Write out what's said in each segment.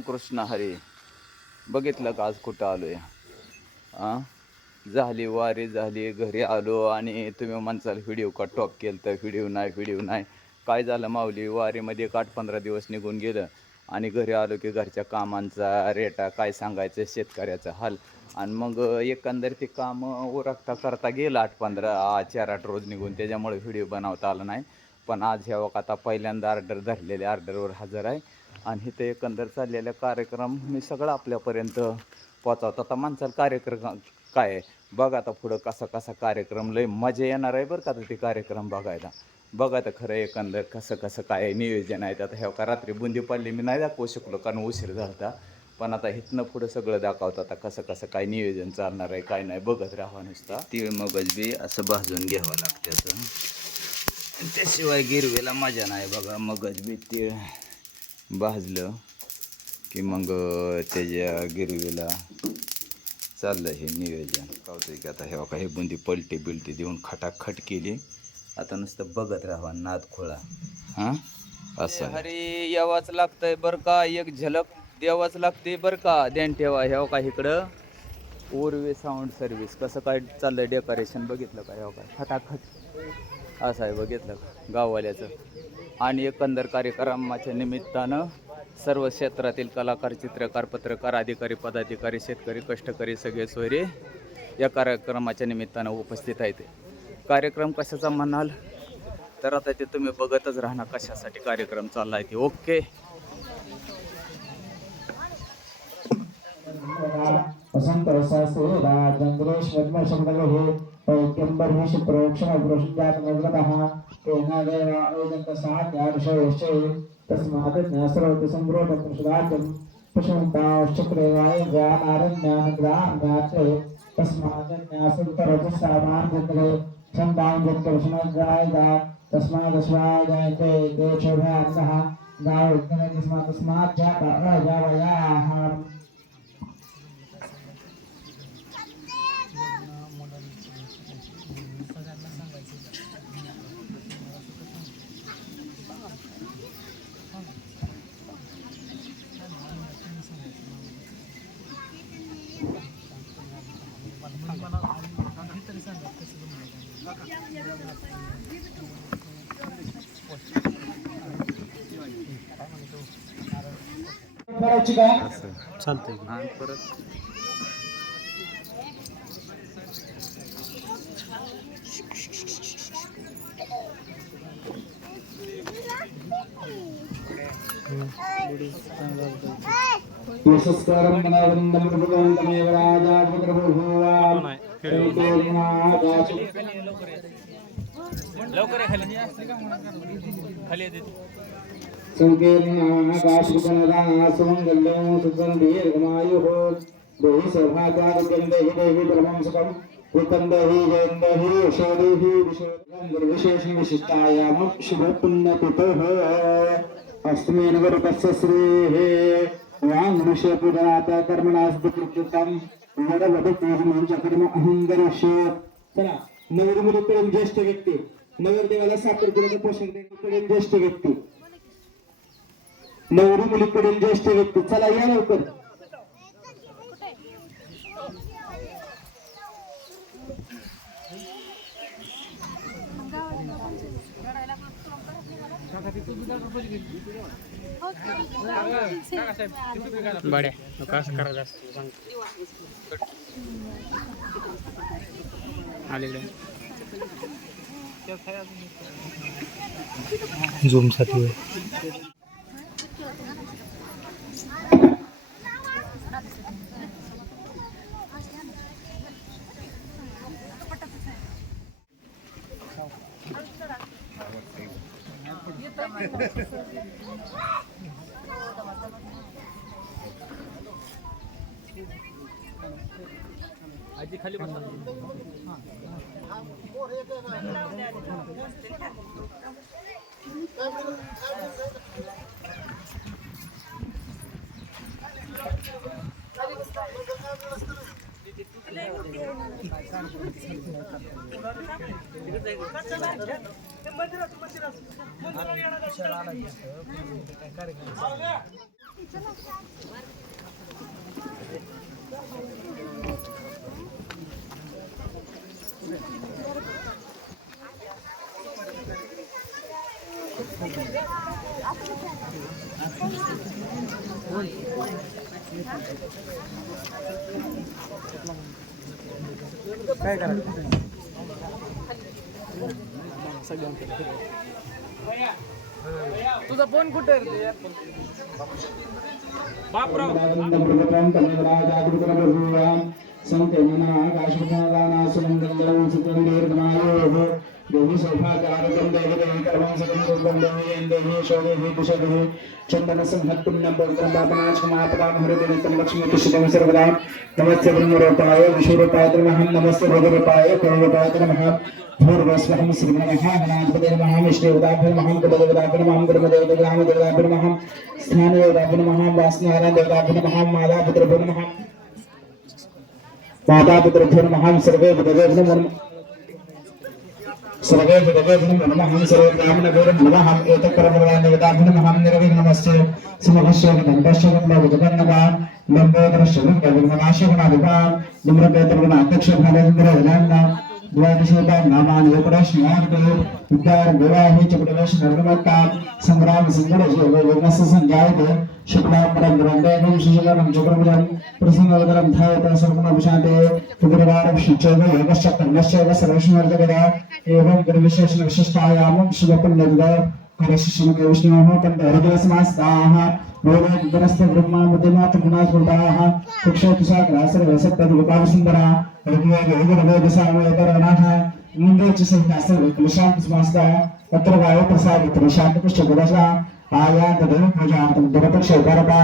कृष्ण हरी. बघितलं का आज कुठं आलोय? झाली वारी झाली, घरी आलो आणि तुम्ही म्हणसाल व्हिडिओ का टॉप केलं तर व्हिडिओ नाही. काय झालं माऊली, वारीमध्ये 8-15 दिवस निघून गेलं आणि घरी आलो की घरच्या कामांचा रेटा काय सांगायचं, शेतकऱ्याचा हाल. आणि मग एकंदर ते काम उरकता करता गेलं 4-8 रोज निघून, त्याच्यामुळे व्हिडिओ बनवता आला नाही. पण आज ह्या आता पहिल्यांदा ऑर्डरवर हजर आहे आणि इथं एकंदर चाललेला कार्यक्रम मी सगळं आपल्यापर्यंत पोचवतो. आता माणसाला कार्यक्रम काय आहे बघा, आता पुढं कसा कार्यक्रम लय मजा येणार आहे बरं का ते कार्यक्रम बघायला. बघा तर खरं एकंदर कसं काय नियोजन आहे. आता ह्या का रात्री बुंदी पडली मी नाही दाखवू शकलो कारण उशीर झाला, पण आता इथनं पुढं सगळं दाखवतं. आता कसं काय नियोजन चालणार आहे काय नाही बघत राहा नुसता. तीळ मगज बी असं भाजून घ्यावं लागतं, त्याशिवाय गिरवेला मजा नाही. बघा मगज बी तीळ भाजलं की मग त्याच्या गिरवीला चाललं हे नियोजन. कळतंय की आता हे बुंदी पलटी बिलटी देऊन खटाखट केली. आता नुसतं बघत राहा नाद खोळा. असं हरी यावाच लागतंय बरं का, एक झलक द्यावाच लागते बरं का, ध्यान ठेवा. हे का इकडं उर्वे साऊंड सर्व्हिस कसं काय चाललंय डेकोरेशन बघितलं का? हे काय खटाखट असं आहे बघितलं का गाववाल्याचं. आणि एकंदर कार्यक्रमाच्या निमित्तानं सर्व क्षेत्रातील कलाकार, चित्रकार, पत्रकार, अधिकारी, पदाधिकारी, शेतकरी, कष्टकरी सगळे सोयरे या कार्यक्रमाच्या निमित्तानं उपस्थित आहेत. कार्यक्रम कशाचा म्हणाल तर आता ते तुम्ही बघतच राहणार कशासाठी कार्यक्रम चालला आहे ते. ओके. वसंत रसासे राजेंद्रेश पद्मशब्दगहे पैक्यंबर्हिष प्रोक्षणपुरुषजात नग्रतः तेनादेव एजन्तसाध्यार्षयश्चे तस्मात् ज्ञासरोति सम्प्रोतपुरुषराजं पुष्पन्ताश्चक्रेवाय ज्ञानारण्यग्राम्यात्रे तस्मात् ज्ञासोत्तरजसामार्जत्रे छन्दाञ्जत्कृष्णजायदा तस्मादश्वाजयते देशोभयान्नः गावोत्तरे तस्मात् जाता अजावयाः. चालतंय परत यशस्करं मनावृन्दं भगवन्तमेव राजाधिप्रभुवान् संकीर्णाकाशुकनदासुमङ्गल्यं सुगन्धीर्घमायुः देहि सौभाग्यादित्यं देहि देवी परमं सुखं विकन्दहि जयन्दहि यशोदेहि विशेषविशिष्टायां शुभपुण्यतिथः अष्टमेन वरुपस्य श्रीः वाङ्मनुष्यपूजनात् कर्मणास्तिकृतं वरवधूपूजनं कर्म अहं करिष्ये. चला, नवरमुलीकडील ज्येष्ठ व्यक्ती, नवरदेवाला साखरपुड्याचं पोषण देण्याकडील ज्येष्ठ व्यक्ती, नवरी मुलीकडील ज्येष्ठ व्यक्ती, चला या लवकर. बड्या कसं करायचं असतं आलेलं झूम साठी. आजी खाली बसा. काय करा तुझा फोन कुठे बापराव देवी सौभाग्यारकं देवी कर्मं सकलं रूपं देवी देवी शौर्येहि कुशलेहि चन्दनसंहत्पुण्यं पवित्रपापनाशमापदां हरिदिनेत्रं लक्ष्मीतिष्ठं सर्वदा नमस्ते ब्रह्मरूपाय विष्णुरूपाय नमः नमस्ते भगवरूपाय करुरूपाय नमः भूर्भुवस्वहं श्रीनमः गणाधिपते नमः विष्णुदेवताभ्यो नमः कुलदेवताभ्यो नमः ब्रह्मदेवताभ्यो ग्रामदेवताभ्यो नमः स्थानदेवताभ्यो नमः वासनारायणदेवताभ्यो नमः मातापितृभ्यो नमः सर्वे विदवेभ्यो नमः सर्वे विदवेभ्यो नमः सर्वे ब्राह्मणभ्यो नमः एतत्परमदेवताभ्यो नमः निर्विघ्नमस्य समभस्य दण्डस्य भगवन्नमः लम्बोदरश्रवं विघ्ननाशकनादिपां निम्रपेतृगुणाध्यक्षभालेन्द्रविनाम्ना द्वादशोपां नामानि योगप्रश्नार्थे उद्धार विवाहे च प्रवेशनर्गमत्तां संग्राम संगणस्य संजायते शुक्लाम्बरं ग्रन्थेकं शिशुकरं चक्रमुदं प्रसन्नवदनं धायते सर्वमभिशान्ते पुत्रवारं शिचैव योगश्च कर्मश्चैव सर्वश्मर्तकदा एवं गुरुविशेषणविशिष्टायामं शुभपुण्यदा करशिष्यमुखे विष्णोः कण्ठहृदयसमास्ताः वेदोपरस्थ ब्रह्मामुद्यमातृगुणास्मृताः कुक्षेतुसाग्रासर्वसत्तद्गोपालसुन्दरा ऋग्वेदवेदसामवेदरणाः इन्द्रचिसहितासर्वकुलशान्तसमास्ताः तत्र वायुप्रसादित्र शान्तपुष्टगुरसा आयातदेव पूजार्थं दुरपक्षोपरपा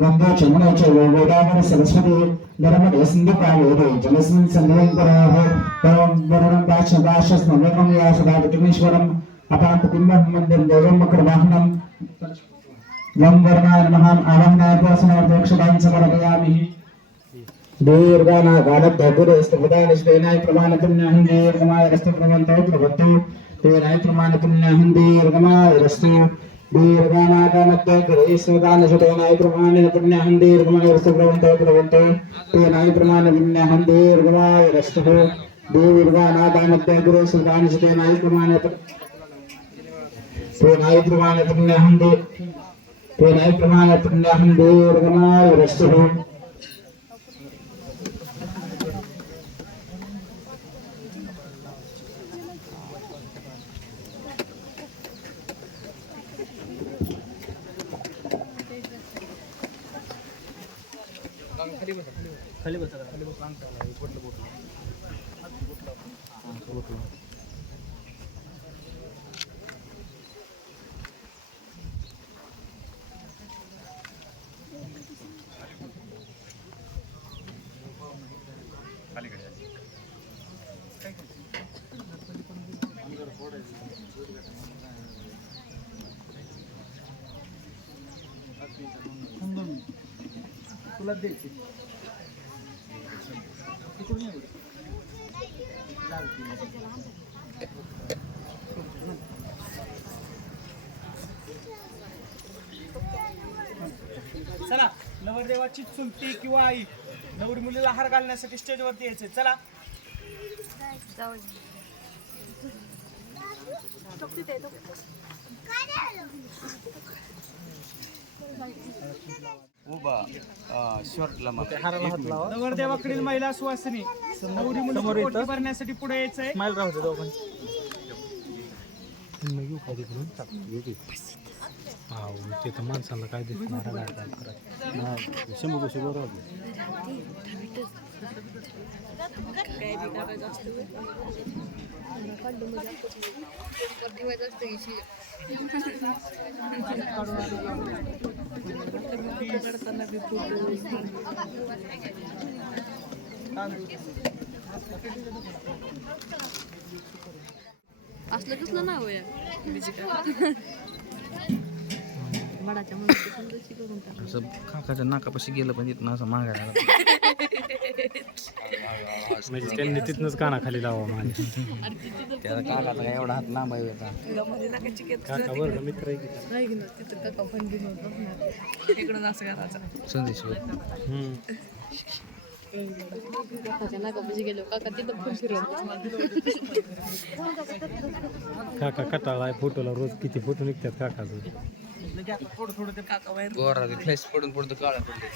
वन्दे च मुने च वेदागर सरस्वती नर्मदे सिन्धुकावेरे जलस्मिन् सन्निधनपराः ॐ वरुणं दाशस्मवेमं या सदा विघ्नेश्वरम् अपान्तपिम्बं मन्दिरं देवं मकरवाहनं वं वर्णाय नमः आवाहनार्थं समर्पयामि दीर्घानागानद्यपुरस्तुदानिष्ठेनाय प्रमाणपुण्याहं दीर्घमाय रस्तु प्रवन्तौ प्रवन्तु तेनाय प्रमाणपुण्याहं दीर्घमाय रस्तु दीर्घानागानद्यपुरस्तुदानिष्ठेनाय प्रमाणपुण्याहं दीर्घमाय रस्तु प्रवन्तौ प्रवन्तु तेनाय प्रमाणपुण्याहं दीर्घमाय रस्तु दीर्घानागानद्यपुरस्तुदानिष्ठेनाय प्रमाणपुण्याहं दीर्घमाय रस्तु खाली बस तुला द्यायची चला नवरदेवाची चुलती किंवा आई नवरी मुलीला हार घालण्यासाठी स्टेजवरती यायचे. चला उभा शॉर्टला नवरदेवाकडील महिला सुवासिनी नवरी मुली पोटी भरण्यासाठी पुढे यायचंय. ते तर माणसाला काय दिसणार शंभू कशी बरोबर असलं कसलं नाव आहे असं काकाच्या नाकापाशी गेलं पण इथं असं मागायला म्हणजे त्यांनी तिथनंच कानाखाली लावा माझ्या. त्याला काकाचा काय एवढा हात लांब आहे होता. काका बरं मित्र आहे की. इकडून असं करायचं. संदेश काकाच्या नाकापाशी गेलो काका तिथं फुल फिरवत काका कटाळा आहे फोटोला रोज किती फोटो निघतात काकाचं. काका बाहेर गोरा फ्लॅश पडून पडतो काळा पडतो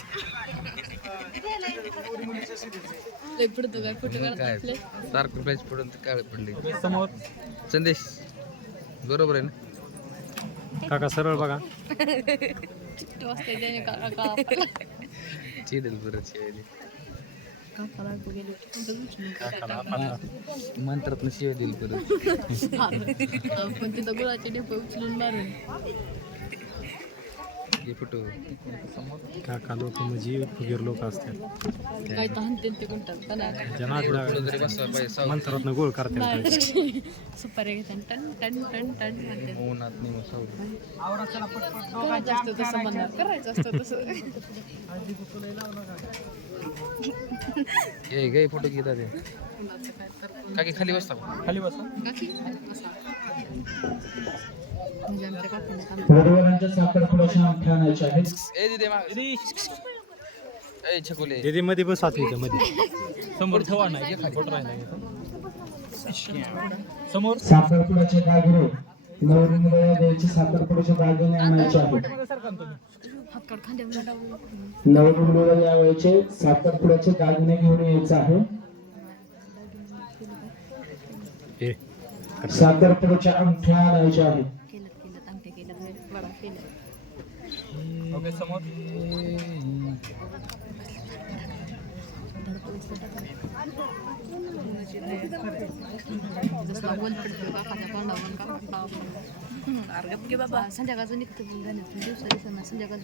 लय पडतो काय फोटो काय काढतात सारखं फ्लॅश पडून काळे पडले. समोर संदेश बरोबर आहे ना. काका सरळ बघा. वाजता त्याने काका चिडेल बरं चिडेल. काकाला ऐकू गेलो मंत्रात शिवाय देईल परत. पण तिथं गुळाचे डेपे उचलून मारून हे फोटो काका लोक म्हणजे फुगीर लोक असतात. काय तर हाणते ते कोणतात ज्यांना तरी बसवा पाहिजे. मंत्रातनं गोळ करतात. सुपारी घेतात टन टन टन टन म्हणते उन्हात निम सावली. करायचं असतं तसं म्हणणार करायचं असतं तसं हे गे फोटो घेतात ते काकी खाली बसता खाली बसा. काकी बसा. म्हणजे आमच्या काकाने काम वधूवरांच्या साखरपुड्याच्या अंगठ्या आणायच्या आहेत. ए दिदे माग ए छकुले दीदी मध्ये बसा तिथं मध्ये. समोर ठेवा नाही फोटो राहिला समोर. साखरपुड्याचे दागिने नवरी मुलीला द्यायचे. साखरपुड्याचे दागिने आणायचे आहेत. हातकाड खांद्यावर नवरी मुलीला यावेळेचे साखरपुड्याचे दागिने घेऊन यायचे आहे. हे साखरपुड्याच्या अंगठ्या आणायच्या आहेत. केलं आमटे केलं वडा केलं ओके समोर. जसं बोल पडतो काकाच्या तोंडावर काका संध्याकाळचं निघतं दिवसा दिवसांना संध्याकाळ